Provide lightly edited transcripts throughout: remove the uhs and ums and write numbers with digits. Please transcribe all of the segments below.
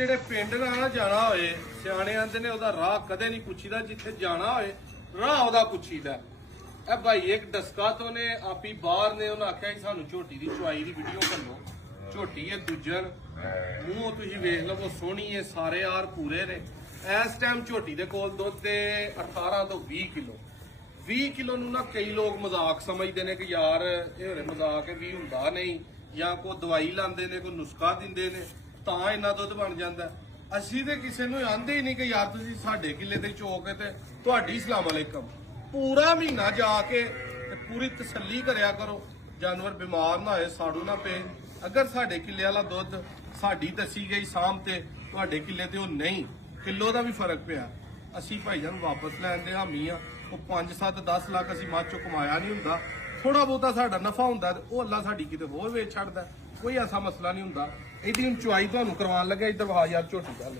ਜਿਹੜੇ ਪਿੰਡ ਨਾਲ ਜਾਣਾ ਹੋਏ ਸਿਆਣੇ ਆਂਦੇ ਨੇ ਉਹਦਾ ਰਾਹ ਕਦੇ ਨਹੀਂ ਪੁੱਛੀਦਾ, ਜਿੱਥੇ ਜਾਣਾ ਹੋਏ ਰਾਹ ਉਹਦਾ ਪੁੱਛੀਦਾ। ਇਹ ਭਾਈ ਇੱਕ ਡਸਕਾ ਤੋਂ ਨੇ ਆਪੀ ਬਾਹਰ ਨੇ ਉਹਨਾਂ ਆਖਿਆ ਸੀ ਸਾਨੂੰ ਝੋਟੀ ਦੀ ਚੁਆਈ ਦੀ ਵੀਡੀਓ ਘੱਲੋ। ਝੋਟੀ ਹੈ ਦੂਜਨ, ਮੂੰਹ ਤੁਸੀਂ ਵੇਖ ਲਵੋ ਸੋਹਣੀ ਹੈ, ਸਾਰੇ ਆਰ ਪੂਰੇ ਨੇ। ਇਸ ਟਾਈਮ ਝੋਟੀ ਦੇ ਕੋਲ ਦੁੱਧ ਦੇ 18 ਤੋਂ 20 ਕਿਲੋ। 20 ਕਿਲੋ ਨੂੰ ਨਾ ਕਈ ਲੋਕ ਮਜ਼ਾਕ ਸਮਝਦੇ ਨੇ ਕਿ ਯਾਰ ਇਹ ਹੋਰੇ ਮਜ਼ਾਕ ਹੈ, ਵੀ ਹੁੰਦਾ ਨਹੀਂ, ਜਾਂ ਕੋਈ ਦਵਾਈ ਲਾਉਂਦੇ ਨੇ, ਕੋਈ ਨੁਸਖਾ ਦਿੰਦੇ ਨੇ ਤਾਂ ਇੰਨਾ ਦੁੱਧ ਬਣ ਜਾਂਦਾ। ਅਸੀਂ ਤੇ ਕਿਸੇ ਨੂੰ ਆਂਦੇ ਹੀ ਨਹੀਂ ਕਿ ਯਾਰ ਤੁਸੀਂ ਸਾਡੇ ਕਿੱਲੇ ਤੇ ਚੋਕ ਹੈ ਤੇ ਤੁਹਾਡੀ ਸਲਾਮ ਅਲੈਕਮ। ਪੂਰਾ ਮਹੀਨਾ ਜਾ ਕੇ ਤੇ ਪੂਰੀ ਤਸੱਲੀ ਕਰਿਆ ਕਰੋ, ਜਾਨਵਰ ਬਿਮਾਰ ਨਾ ਹੋਏ, ਸਾੜੂ ਨਾ ਪਏ। ਅਗਰ ਸਾਡੇ ਕਿੱਲੇ ਵਾਲਾ ਦੁੱਧ ਸਾਡੀ ਦੱਸੀ ਗਈ ਸਾਮ ਤੇ ਤੁਹਾਡੇ ਕਿੱਲੇ ਤੇ ਉਹ ਨਹੀਂ, ਕਿਲੋ ਦਾ ਵੀ ਫਰਕ ਪਿਆ, ਅਸੀਂ ਭਾਈਜਾਨ ਵਾਪਸ ਲੈਣ ਦੇ ਹਾਮੀ ਆ। ਉਹ 5 7 10 ਲੱਖ ਅਸੀਂ ਮੱਝ ਚੋਂ ਕਮਾਇਆ ਨਹੀਂ ਹੁੰਦਾ, ਥੋੜਾ ਬਹੁਤਾ ਸਾਡਾ ਨਫਾ ਹੁੰਦਾ ਤੇ ਉਹ ਅੱਲਾ ਸਾਡੀ ਕਿਤੇ ਹੋਰ ਵੇਚ ਛੱਡਦਾ, ਕੋਈ ਐਸਾ ਮਸਲਾ ਨਹੀਂ ਹੁੰਦਾ। ਇਹਦੀ ਹੁਣ ਚੁਆਈ ਤੁਹਾਨੂੰ ਕਰਵਾਉਣ ਲੱਗਾ, ਇੱਧਰ ਵਹਾ ਯਾਰ ਝੋਟੀ ਗੱਲ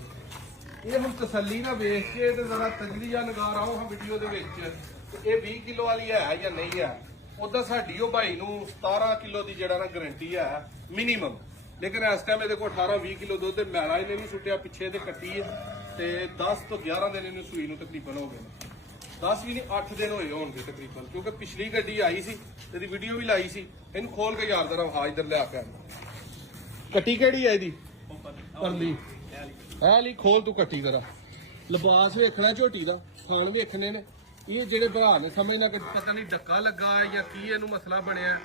ਇਹ ਹੁਣ ਤਸੱਲੀ ਨਾਲ ਵੇਖ ਕੇ ਤੇ ਜ਼ਰਾ ਤਜਲੀਆ ਨਗਾਰ ਆਓ ਹਾਂ ਵੀਡੀਓ ਦੇ ਵਿੱਚ ਇਹ 20 ਕਿਲੋ ਵਾਲੀ ਹੈ ਜਾਂ ਨਹੀਂ ਹੈ। ਉਦਾਂ ਸਾਡੀ ਉਹ ਭਾਈ ਨੂੰ 17 ਕਿਲੋ ਦੀ ਜਿਹੜਾ ਨਾ ਗਰੰਟੀ ਹੈ ਮਿਨੀਮਮ, ਲੇਕਿਨ ਇਸ ਟਾਈਮ ਇਹਦੇ ਕੋਲ 18 20 ਕਿਲੋ ਦੁੱਧ ਤੇ ਮੈਲਾ ਇਹਨੇ ਨਹੀਂ ਸੁੱਟਿਆ, ਪਿੱਛੇ ਤੇ ਕੱਟੀ ਹੈ ਤੇ 10 ਤੋਂ 11 ਦਿਨ ਇਹਨੂੰ ਸੂਈ ਨੂੰ ਤਕਰੀਬਨ ਹੋ ਗਏ। 10 ਵੀ ਨਹੀਂ 8 ਦਿਨ ਹੋਏ ਹੋਣਗੇ ਤਕਰੀਬਨ, ਕਿਉਂਕਿ ਪਿਛਲੀ ਗੱਡੀ ਆਈ ਸੀ ਇਹਦੀ ਵੀਡੀਓ ਵੀ ਲਾਈ ਸੀ। ਇਹਨੂੰ ਖੋਲ ਕੇ ਯਾਰ ਜਰਾ ਹਾਂ ਇੱਧਰ ਲਿਆ ਕੇ ਕੱਟੀ ਕਿਹੜੀ ਹੈ ਇਹਦੀ ਪਰਲੀ ਐ ਲਈ ਖੋਲ ਤੂੰ ਕੱਟੀ ਜਰਾ। ਲਿਬਾਸ ਵੇਖਣਾ ਝੋਟੀ ਦਾ, ਖਾਣ ਵੇਖਣੇ ਨੇ। ਇਹ ਜਿਹੜੇ ਭਰਾ ਨੇ ਸਮਝਣਾ ਕਿ ਪਤਾ ਨਹੀਂ ਡੱਕਾ ਲੱਗਾ ਜਾਂ ਕੀ ਇਹਨੂੰ ਮਸਲਾ ਬਣਿਆ,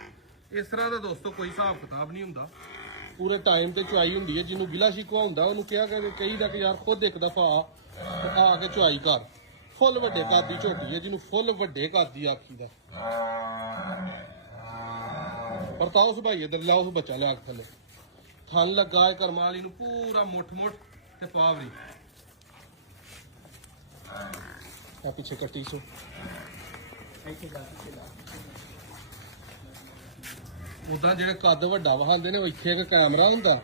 ਇਸ ਤਰ੍ਹਾਂ ਦਾ ਦੋਸਤੋ ਕੋਈ ਹਿਸਾਬ ਕਿਤਾਬ ਨਹੀਂ ਹੁੰਦਾ। ਪੂਰੇ ਟਾਈਮ ਤੇ ਚੁਆਈ ਹੁੰਦੀ ਹੈ। ਜਿਹਨੂੰ ਗਿਲਾ ਸ਼ਿਕਵਾ ਹੁੰਦਾ ਉਹਨੂੰ ਕਿਹਾ ਕਿ ਕਹੀਦਾ ਕਿ ਯਾਰ ਖੁਦ ਇੱਕ ਦਫਾ ਆ ਕੇ ਚੁਆਈ ਕਰ। ਫੁੱਲ ਵੱਡੇ ਕੱਦ ਦੀ ਝੋਟੀ ਹੈ, ਜਿਹਨੂੰ ਫੁੱਲ ਵੱਡੇ ਕੱਦ ਦੀ ਆਖੀਦਾ। ਪਰਤਾਓ ਸੁਭਾਈ ਇਧਰ ਲਿਆਓ ਉਸ ਬੱਚਾ ਲਿਆ ਕੇ ਥੱਲੇ। ਥਣ ਲੱਗਾ ਹੈ ਕਰਮਾਂ ਵਾਲੀ ਨੂੰ ਪੂਰਾ ਮੁੱਠ ਮੁੱਠ ਤੇ ਪਾਵਰੀ ਆ ਪਿੱਛੇ ਕੱਟੀ ਸੋ। ਉਦਾਂ ਜਿਹੜੇ ਕੱਦ ਵੱਡਾ ਵਹਾਉਂਦੇ ਨੇ ਉਹ ਇੱਥੇ ਇੱਕ ਕੈਮਰਾ ਹੁੰਦਾ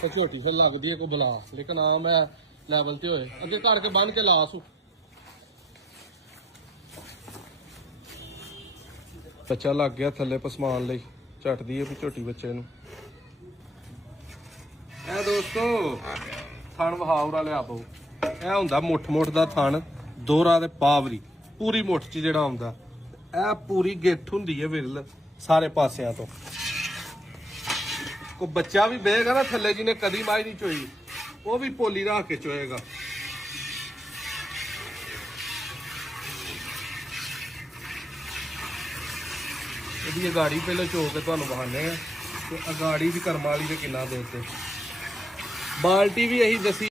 ਤੇ ਝੋਟੀ ਫਿਰ ਲੱਗਦੀ ਹੈ ਕੋਈ ਬੁਲਾ, ਲੇਕਿਨ ਆ ਮੈਂ ਲੈਵਲ ਤੇ ਹੋਏ ਅੱਗੇ ਘੜ ਕੇ ਬੰਨ ਕੇ ਲਾ ਸੂ। ਬੱਚਾ ਲੱਗ ਗਿਆ ਥੱਲੇ ਪਸਮਾਨ ਲਈ, ਝਟਦੀ ਹੈ ਵੀ ਝੋਟੀ ਬੱਚੇ ਨੂੰ। ਇਹ ਦੋਸਤੋ ਥਣ ਵਹਾਉਰਾ ਲਿਆ ਪਊ। ਇਹ ਹੁੰਦਾ ਮੁੱਠ ਮੁੱਠ ਦਾ ਥਣ, ਦੋਹਰਾ ਤੇ ਪਾਵਰੀ ਪੂਰੀ ਮੁੱਠ ਚ ਜਿਹੜਾ ਆਉਂਦਾ। ਇਹ ਪੂਰੀ ਗਿੱਠ ਹੁੰਦੀ ਹੈ ਵਿਰਲ ਸਾਰੇ ਪਾਸਿਆਂ ਤੋਂ। ਕੋ ਬੱਚਾ ਵੀ ਬਹੇਗਾ ਨਾ ਥੱਲੇ, ਜਿਹਨੇ ਕਦੀ ਮਾਈ ਨਹੀਂ ਚੋਈ ਉਹ ਵੀ ਪੋਲੀ ਰੱਖ ਕੇ ਚੋਏਗਾ। ਇਹਦੀ ਅਗਾੜੀ ਪਹਿਲਾਂ ਚੋ ਕੇ ਤੁਹਾਨੂੰ ਬਹਾਨੇ ਆ ਤੇ ਅਗਾੜੀ ਦੀ ਕਰਮ ਵਾਲੀ ਦੇ ਕਿੰਨਾ ਦੁੱਧ ਤੇ। ਬਾਲਟੀ ਵੀ ਇਹੀ ਦੱਸੀ